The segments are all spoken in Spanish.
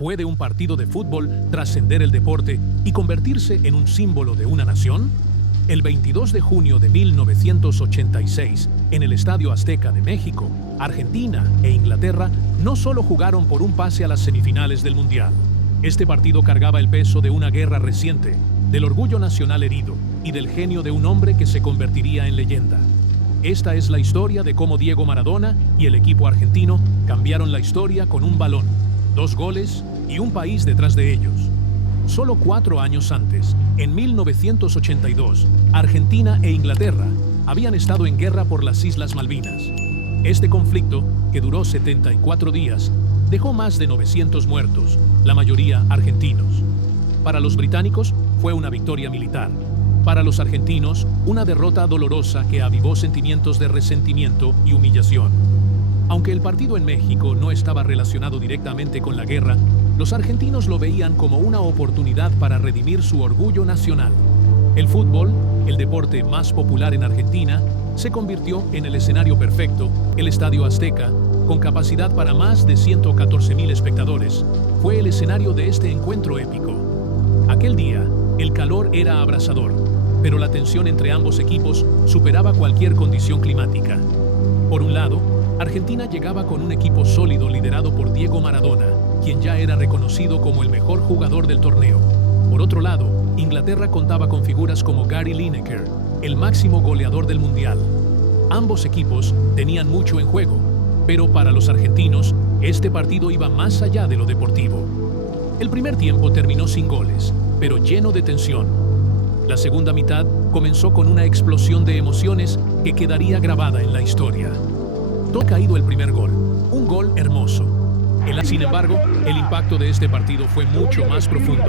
¿Puede un partido de fútbol trascender el deporte y convertirse en un símbolo de una nación? El 22 de junio de 1986, en el Estadio Azteca de México, Argentina e Inglaterra no solo jugaron por un pase a las semifinales del Mundial. Este partido cargaba el peso de una guerra reciente, del orgullo nacional herido y del genio de un hombre que se convertiría en leyenda. Esta es la historia de cómo Diego Maradona y el equipo argentino cambiaron la historia con un balón, 2 goles y un país detrás de ellos. Solo 4 años antes, en 1982, Argentina e Inglaterra habían estado en guerra por las Islas Malvinas. Este conflicto, que duró 74 días, dejó más de 900 muertos, la mayoría argentinos. Para los británicos fue una victoria militar. Para los argentinos, una derrota dolorosa que avivó sentimientos de resentimiento y humillación. Aunque el partido en México no estaba relacionado directamente con la guerra, los argentinos lo veían como una oportunidad para redimir su orgullo nacional. El fútbol, el deporte más popular en Argentina, se convirtió en el escenario perfecto. El Estadio Azteca, con capacidad para más de 114.000 espectadores, fue el escenario de este encuentro épico. Aquel día, el calor era abrasador, pero la tensión entre ambos equipos superaba cualquier condición climática. Por un lado, Argentina llegaba con un equipo sólido liderado por Diego Maradona, quien ya era reconocido como el mejor jugador del torneo. Por otro lado, Inglaterra contaba con figuras como Gary Lineker, el máximo goleador del Mundial. Ambos equipos tenían mucho en juego, pero para los argentinos, este partido iba más allá de lo deportivo. El primer tiempo terminó sin goles, pero lleno de tensión. La segunda mitad comenzó con una explosión de emociones que quedaría grabada en la historia. Todo caído el primer gol, un gol hermoso. Sin embargo, el impacto de este partido fue mucho más profundo.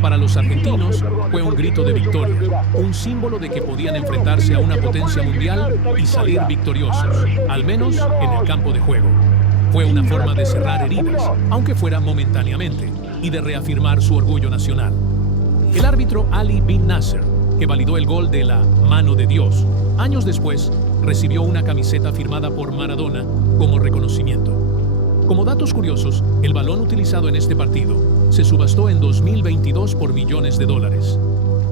Para los argentinos, fue un grito de victoria, un símbolo de que podían enfrentarse a una potencia mundial y salir victoriosos, al menos en el campo de juego. Fue una forma de cerrar heridas, aunque fuera momentáneamente, y de reafirmar su orgullo nacional. El árbitro Ali bin Nasser, que validó el gol de la mano de Dios, años después, recibió una camiseta firmada por Maradona como reconocimiento. Como datos curiosos, el balón utilizado en este partido se subastó en 2022 por millones de dólares.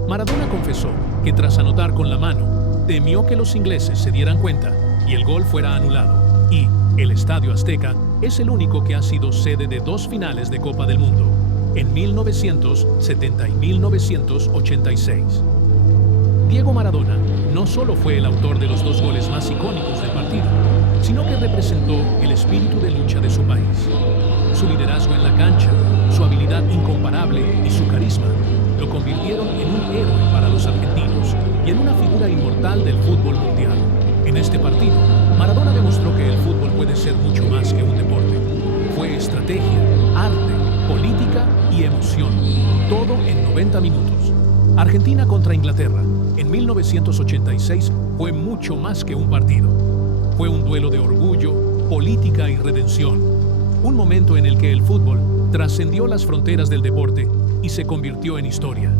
Maradona confesó que tras anotar con la mano, temió que los ingleses se dieran cuenta y el gol fuera anulado. Y el Estadio Azteca es el único que ha sido sede de 2 finales de Copa del Mundo, en 1970 y 1986. Diego Maradona no solo fue el autor de los 2 goles más icónicos del partido, sino que representó el espíritu de lucha de su país. Su liderazgo en la cancha, su habilidad incomparable y su carisma lo convirtieron en un héroe para los argentinos y en una figura inmortal del fútbol mundial. En este partido, Maradona demostró que el fútbol puede ser mucho más que un deporte. Fue estrategia, arte, política y emoción, todo en 90 minutos. Argentina contra Inglaterra, en 1986, fue mucho más que un partido. Fue un duelo de orgullo, política y redención. Un momento en el que el fútbol trascendió las fronteras del deporte y se convirtió en historia.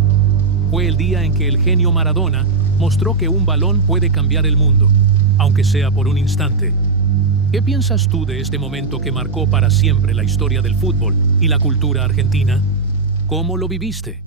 Fue el día en que el genio Maradona mostró que un balón puede cambiar el mundo, aunque sea por un instante. ¿Qué piensas tú de este momento que marcó para siempre la historia del fútbol y la cultura argentina? ¿Cómo lo viviste?